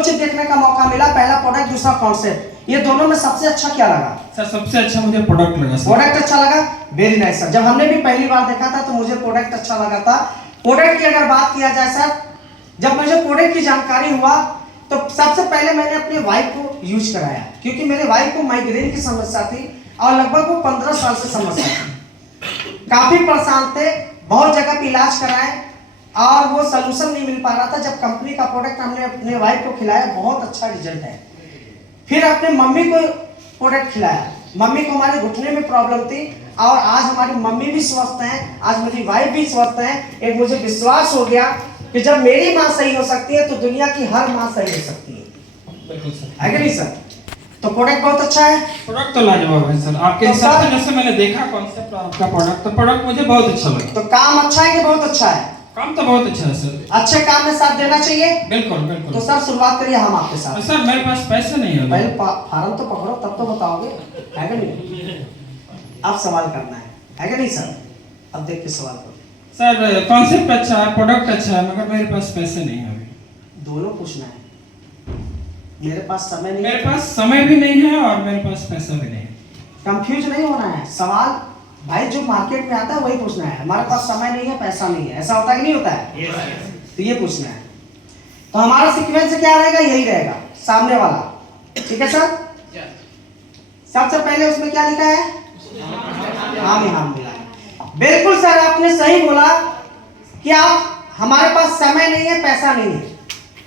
दो चीज देखने का मौका मिला, पहला प्रोडक्ट, दूसरा कॉन्सेप्ट। ये दोनों में सबसे अच्छा क्या लगा सर? सबसे अच्छा मुझे प्रोडक्ट लगा सर। प्रोडक्ट अच्छा लगा, वेरी नाइस सर। जब हमने भी पहली बार देखा था तो मुझे प्रोडक्ट अच्छा लगा था। प्रोडक्ट की अगर बात किया जाए सर, जब मुझे प्रोडक्ट की जानकारी हुआ तो सबसे पहले मैंने अपनी वाइफ को यूज कराया, क्योंकि मेरे वाइफ को माइग्रेन की समस्या थी और लगभग वो 15 साल से समस्या थी। काफी परेशान थे, बहुत जगह पे इलाज कराए और वो सोल्यूशन नहीं मिल पा रहा था। जब कंपनी का प्रोडक्ट हमने अपने वाइफ को खिलाया, बहुत अच्छा रिजल्ट है। फिर अपने मम्मी को प्रोडक्ट खिलाया, मम्मी को हमारे घुटने में प्रॉब्लम थी और आज हमारी मम्मी भी स्वस्थ हैं, आज मेरी वाइफ भी स्वस्थ है। एक मुझे विश्वास हो गया कि जब मेरी माँ सही हो सकती है तो दुनिया की हर माँ सही हो सकती है। बिल्कुल सर, है कि नहीं सर? तो प्रोडक्ट बहुत अच्छा है। प्रोडक्ट तो लाजवाब है सर। आपके तो हिसाब से सर- जैसे मैंने देखा कॉन्सेप्ट आपका प्रोडक्ट, तो प्रोडक्ट मुझे बहुत अच्छा लगा। तो काम अच्छा है कि बहुत अच्छा है? काम तो बहुत अच्छा है सर। अच्छे काम में साथ देना चाहिए। बिल्कुल बिल्कुल। तो सर शुरुआत करिए हम आपके साथ। सर मेरे पास पैसे नहीं है पहले अभी। फार्म तो पकड़ो तब तो बताओगे, है कि नहीं? अब सवाल करना है कि नहीं सर? अब देख के सवाल करो। सर कॉन्सेप्ट अच्छा है, प्रोडक्ट अच्छा है, मगर मेरे पास पैसे नहीं है अभी। दोनों पूछना है। मेरे पास समय नहीं मेरे है, पास समय भी नहीं है और मेरे पास पैसा भी नहीं है। कंफ्यूज नहीं होना है। सवाल भाई जो मार्केट में आता है वही पूछना है। हमारे पास समय नहीं है, पैसा नहीं है, ऐसा होता है कि नहीं होता है? तो ये पूछना है। तो हमारा सीक्वेंस क्या रहेगा? यही रहेगा, सामने वाला। ठीक है सर? सबसे पहले उसमें क्या लिखा है? हाँ में हाँ मिला है। बिल्कुल सर, आपने सही बोला कि आप हमारे पास समय नहीं है, पैसा नहीं है।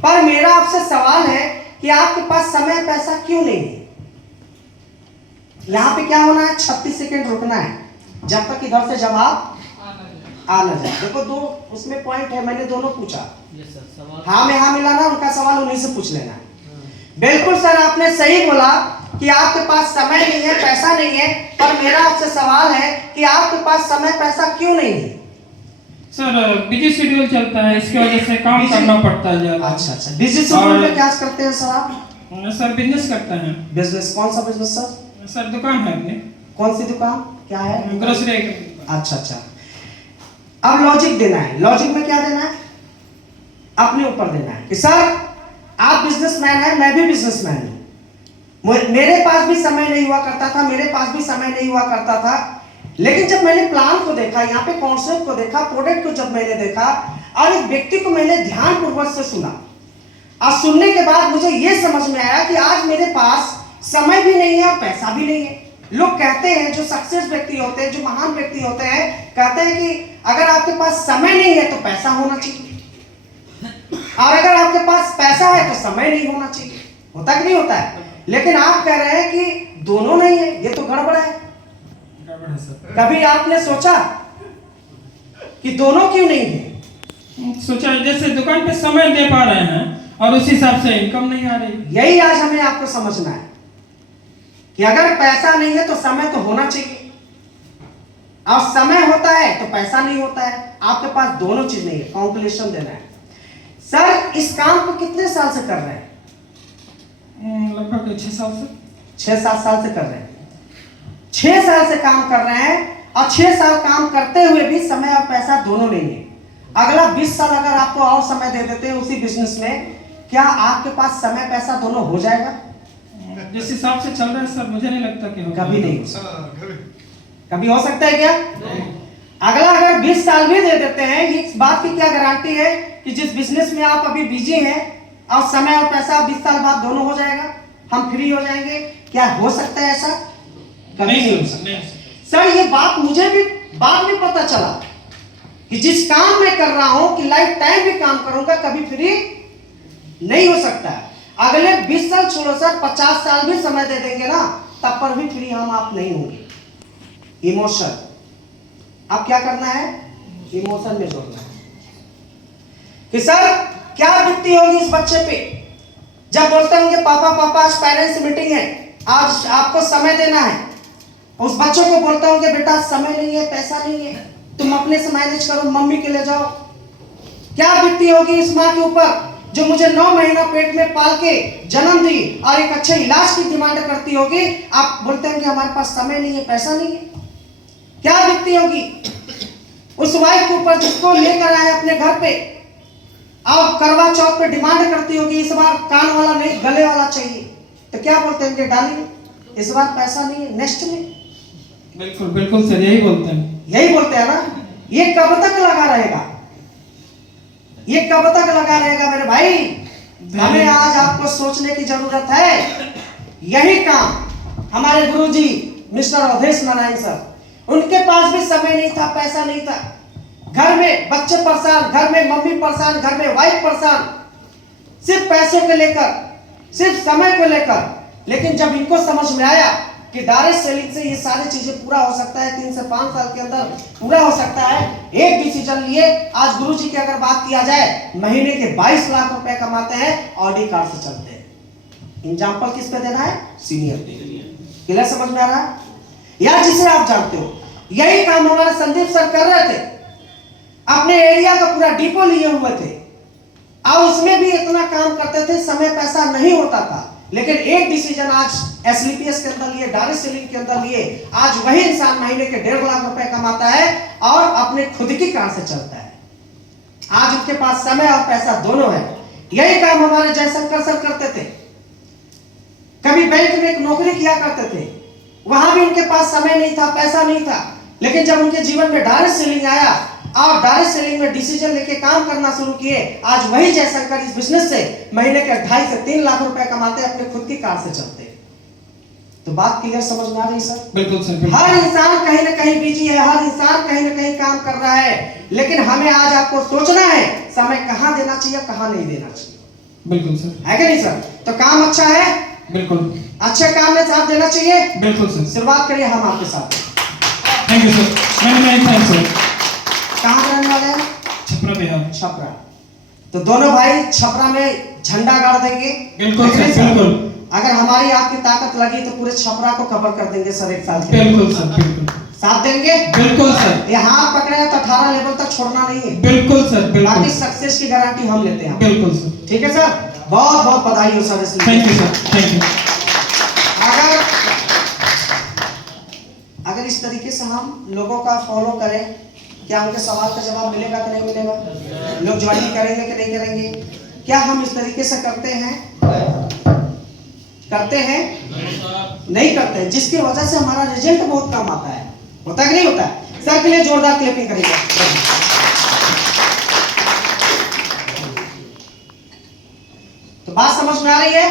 पर मेरा आपसे सवाल है कि आपके पास समय पैसा क्यों नहीं है? यहाँ पे क्या होना है? 36 सेकंड रुकना है जब तक इधर से जवाब आ न जाए। देखो दो उसमें पॉइंट है, मैंने दोनों पूछा। हाँ में हाँ मिलाना, उनका सवाल उन्हीं से पूछ लेना है। बिल्कुल सर, आपने सही बोला कि आपके पास समय नहीं है, पैसा नहीं है। पर मेरा आपसे सवाल है कि आपके पास समय पैसा क्यों नहीं है? सर बिजी शेड्यूल चलता है, इसकी वजह से काम करना पड़ता है ज्यादा। अच्छा, बिजनेस शेड्यूल में क्या करते हैं सर आप? सर बिजनेस करते हैं। बिजनेस कौन सा बिजनेस सर? सर दुकान है अपनी। कौन सी दुकान, क्या है? ग्रोसरी। अच्छा। अब लॉजिक देना है। लॉजिक में क्या देना है? अपने ऊपर देना है कि सर आप बिजनेसमैन हैं, मैं भी बिजनेसमैन हूं। मेरे पास भी समय नहीं हुआ करता था, मेरे पास भी समय नहीं हुआ करता था। लेकिन जब मैंने प्लान को देखा, यहाँ पे कॉन्सेप्ट को देखा, प्रोडक्ट को जब मैंने देखा और एक व्यक्ति को मैंने ध्यानपूर्वक से सुना और सुनने के बाद मुझे ये समझ में आया कि आज मेरे पास समय भी नहीं है और पैसा भी नहीं है। लोग कहते हैं, जो सक्सेस व्यक्ति होते हैं, जो महान व्यक्ति होते हैं, कहते हैं कि अगर आपके पास समय नहीं है तो पैसा होना चाहिए, और अगर आपके पास पैसा है तो समय नहीं होना चाहिए। होता कि नहीं होता है? लेकिन आप कह रहे हैं कि दोनों नहीं है, ये तो गड़बड़ है। कभी आपने सोचा कि दोनों क्यों नहीं है? सोचा जैसे दुकान पे समय दे पा रहे हैं और उस हिसाब से इनकम नहीं आ रही। यही आज हमें आपको समझना है कि अगर पैसा नहीं है तो समय तो होना चाहिए, और समय होता है तो पैसा नहीं होता है। आपके पास दोनों चीज नहीं है, कैलकुलेशन देना है। सर इस काम को कितने साल से कर रहे हैं? लगभग 6 साल से। 6-7 साल से कर रहे हैं। 6 साल से काम कर रहे हैं और 6 साल काम करते हुए भी समय और पैसा दोनों नहीं है। अगला 20 साल अगर आपको और समय दे देते हैं उसी बिजनेस में, क्या आपके पास समय पैसा दोनों हो जाएगा? जिस हिसाब से चल रहा है सर, मुझे नहीं लगता कि होगा। कभी नहीं हो सकता। कभी हो सकता है क्या? अगला अगर 20 साल भी दे देते हैं, इस बात की क्या गारंटी है कि जिस बिजनेस में आप अभी बिजी हैं और समय और पैसा 20 साल बाद दोनों हो जाएगा, हम फ्री हो जाएंगे? क्या हो सकता है ऐसा? कभी नहीं हो सकता। सर ये बात मुझे भी बाद में पता चला कि जिस काम में कर रहा हूं कि लाइफ टाइम भी काम करूंगा, कभी फ्री नहीं हो सकता है। अगले 20 साल छोड़ो सर, 50 साल भी समय दे देंगे ना, तब पर भी फ्री हम आप नहीं होंगे। इमोशन, अब क्या करना है? इमोशन में जोड़ना है कि सर क्या बीतती होगी इस बच्चे पे जब बोलते होंगे पापा आज पेरेंट्स मीटिंग है, आज आपको समय देना है। उस बच्चों को बोलते होंगे बेटा समय नहीं है, पैसा नहीं है, तुम अपने से मैनेज करो, मम्मी के ले जाओ। क्या बीतती होगी इस माँ के ऊपर जो मुझे 9 महीना पेट में पाल के जन्म दी और एक अच्छे इलाज की डिमांड करती होगी। आप बोलते हैं कि हमारे पास समय नहीं है, पैसा नहीं है। क्या बीतती होगी उस वाइफ के ऊपर जिसको लेकर आए अपने घर पे अब करवा चौथ पे डिमांड करती होगी इस बार कान वाला नहीं गले वाला चाहिए, तो क्या बोलते हैं डाली इस बार पैसा नहीं है, नेक्स्ट में। बिल्कुल बिल्कुल सर, यही बोलते हैं। यही बोलते हैं ना। ये कब तक लगा रहेगा, ये कब तक लगा रहेगा मेरे भाई? हमें आज आपको सोचने की जरूरत है। यही काम हमारे गुरुजी मिस्टर अवधेश नारायण सर, उनके पास भी समय नहीं था, पैसा नहीं था, घर में बच्चे परेशान, घर में मम्मी परेशान, घर में वाइफ परेशान, सिर्फ पैसों को लेकर, सिर्फ समय को लेकर। लेकिन जब इनको समझ में आया कि डायरेक्ट सेलिंग से ये सारी चीजें पूरा हो सकता है, 3 से 5 साल के अंदर पूरा हो सकता है, एक डिसीजन लिए आज गुरुजी की अगर बात किया जाए, महीने के 22 लाख रुपए कमाते हैं, ऑडी कार से चलते हैं। एग्जाम्पल किस पे देना है? सीनियर पे। क्लियर समझ में आ रहा है? या जिसे आप जानते हो, यही काम हमारे संदीप सर कर रहे थे, अपने एरिया का पूरा डिपो लिए हुए थे, और उसमें भी इतना काम करते थे, समय पैसा नहीं होता था। लेकिन एक डिसीजन आज एसलीपीएस के अंदर लिए, डायरेक्ट सेलिंग के अंदर लिए, आज वही इंसान महीने के 1.5 लाख रुपए कमाता है और अपने खुद की कार से चलता है। आज उनके पास समय और पैसा दोनों है। यही काम हमारे जयशंकर सर करते थे, कभी बैंक में एक नौकरी किया करते थे, वहां भी उनके पास समय नहीं था, पैसा नहीं था। लेकिन जब उनके जीवन में डायरेक्ट सेलिंग आया और डायरेक्ट सेलिंग में डिसीजन लेके काम करना शुरू किए, आज वही जयशंकर इस बिजनेस से महीने के 2.5 से 3 लाख रुपए कमाते, अपने खुद की कार से चलते। तो बात क्लियर समझ में आ रही सर? बिल्कुल सर। हर इंसान कहीं ना कहीं बिजी है, हर इंसान कहीं ना कहीं काम कर रहा है, लेकिन हमें आज आपको सोचना है समय कहां देना चाहिए, कहां नहीं देना चाहिए। बिल्कुल सर, है कि नहीं सर? तो काम अच्छा है, बिल्कुल अच्छे काम में साथ देना चाहिए, बिल्कुल सर। शुरुआत करिए हम आपके साथ। थैंक यू सर, मैंने थैंक सर। कहाँ रहने वाले हैं? छपरा बिहार। छपरा। तो दोनों भाई छपरा में झंडा गाड़ देंगे। बिल्कुल सर, बिल्कुल। अगर हमारी आपकी ताकत लगी तो पूरे छपरा को कवर कर देंगे सर, 1 साल के। बिल्कुल सर, बिल्कुल। साथ देंगे? बिल्कुल सर। ये हाथ पकड़े तो 18 लेवल तक छोड़ना नहीं है। बिल्कुल सर, बिल्कुल। बाकी सक्सेस की गारंटी हम लेते हैं। बिल्कुल सर। ठीक है सर, बहुत बहुत बधाई हो सर इसलिए। Thank you sir, thank you. अगर इस तरीके से हम लोगों का फॉलो करें, क्या उनके सवाल का जवाब मिलेगा कि नहीं मिलेगा? लोग ज्वाइन करेंगे कि नहीं करेंगे? क्या हम इस तरीके से करते हैं? करते हैं? नहीं करते हैं, जिसकी वजह से हमारा रिजल्ट बहुत कम आता है। होता कि नहीं होता? सर के लिए जोरदार क्लैपिंग करेंगे। तो बात समझ में आ रही है?